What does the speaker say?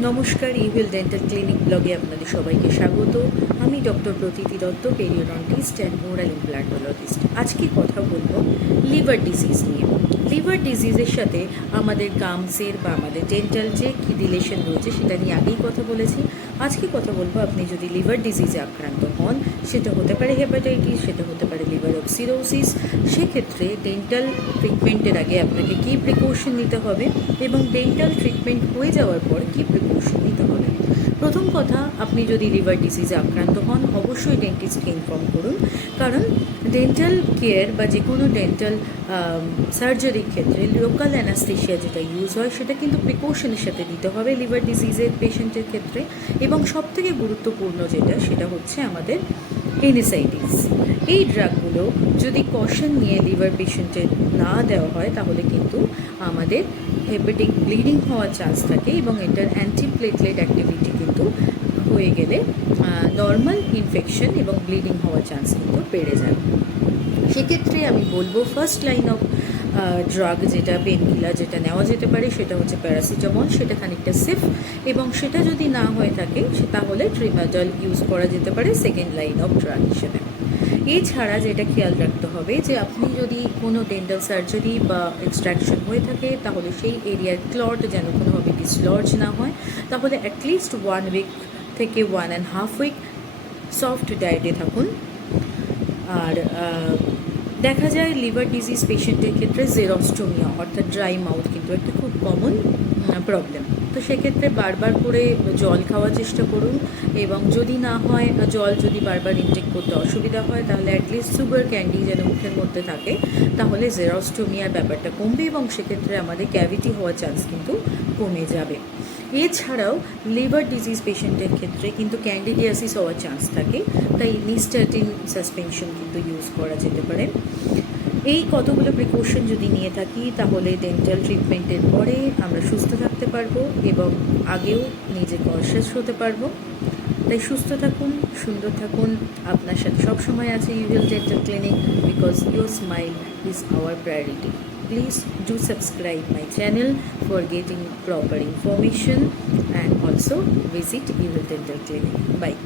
নমস্কার, evil dental clinic ব্লগে আপনাদের সবাইকে স্বাগত। আমি doctor Pratiti Dutta, periodontist and oral implantologist. আজকে কথা বলবো লিভার ডিজিজ নিয়ে। লিভার ডিজিজের সাথে আমাদের গামসের বা আমাদের ডেন্টাল যে কী রিলেশন রয়েছে সেটা নিয়ে আগেই কথা বলেছি। আজকে কথা বলবো, আপনি যদি লিভার ডিজিজে আক্রান্ত হন, সেটা হতে পারে হেপাটাইটিস, সেটা হতে পারে লিভার অফ সিরোসিস, সেক্ষেত্রে ডেন্টাল ট্রিটমেন্টের আগে আপনাকে কী প্রিকশন নিতে হবে এবং ডেন্টাল ট্রিটমেন্ট হয়ে যাওয়ার পর কী প্রিকশন নিতে হবে। প্রথম কথা, আপনি যদি লিভার ডিজিজে আক্রান্ত হন, অবশ্যই ডেন্টিস্টকে ইনফর্ম করুন, কারণ ডেন্টাল কেয়ার বা যে কোনো ডেন্টাল সার্জারির ক্ষেত্রে লোকাল অ্যানাস্থেশিয়া যেটা ইউজ হয় সেটা কিন্তু প্রিকশনের সাথে দিতে হবে লিভার ডিজিজের পেশেন্টের ক্ষেত্রে। এবং সবথেকে গুরুত্বপূর্ণ সেটা হচ্ছে আমাদের এনএসআইডিস। এই ড্রাগগুলো যদি কশন নিয়ে লিভার পেশেন্টের না দেওয়া হয় তাহলে কিন্তু আমাদের হেপাটিক ব্লিডিং হওয়ার চান্স থাকে এবং এটার অ্যান্টিপ্লেটলেট অ্যাক্টিভিটি কিন্তু হয়ে গেলে নর্মাল ইনফেকশন এবং ব্লিডিং হওয়ার চান্স কিন্তু বেড়ে যায়। সেক্ষেত্রে আমি বলবো ফার্স্ট লাইন অফ ড্রাগ যেটা পেন কিলার যেটা নেওয়া যেতে পারে সেটা হচ্ছে প্যারাসিটামল, সেটা খানিকটা সেফ, এবং সেটা যদি না হয়ে থাকে তাহলে ট্রিমাডল ইউজ করা যেতে পারে সেকেন্ড লাইন অফ ড্রাগ হিসেবে। এছাড়া যেটা খেয়াল রাখতে হবে যে আপনি যদি কোনো ডেন্টাল সার্জারি বা এক্সট্রাকশন হয়ে থাকে তাহলে সেই এরিয়ার ক্লট যেন কোনোভাবে ডিসলজ না হয়, তাহলে অ্যাটলিস্ট 1 উইক থেকে 1.5 উইক সফট ডায়েটে থাকুন। আর দেখা যায় লিভার ডিজিজ পেশেন্টের ক্ষেত্রে জেরস্টোমিয়া অর্থাৎ ড্রাই মাউথ কিন্তু একটা খুব কমন প্রবলেম। তো সেক্ষেত্রে বারবার করে জল খাওয়ার চেষ্টা করুন, এবং যদি না হয় জল যদি বারবার ইনটেক করতে অসুবিধা হয় তাহলে অ্যাটলিস্ট সুগার ক্যান্ডি যেন মুখের মধ্যে থাকে, তাহলে জেরস্টোমিয়ার ব্যাপারটা কমবে এবং সেক্ষেত্রে আমাদের ক্যাভিটি হওয়ার চান্স কিন্তু কমে যাবে। এছাড়াও লিভার ডিজিজ পেশেন্টের ক্ষেত্রে কিন্তু ক্যান্ডিডিয়াসিস হওয়ার চান্স থাকে, তাই নিস্টাটিন সাসপেনশন কিন্তু ইউজ করা যেতে পারে। এই কতগুলো প্রিকশন যদি নিয়ে থাকি তাহলে ডেন্টাল ট্রিটমেন্টের পরে আমরা সুস্থ থাকতে পারবো এবং আগেও নিজে কনসিয়াস হতে পারবো। তাই সুস্থ থাকুন, সুন্দর থাকুন। আপনার সাথে সবসময় আছে ইউভিল dental clinic, because your smile is our priority. Please do subscribe my channel for getting proper information, and also visit Evil Dental Clinic. Bye.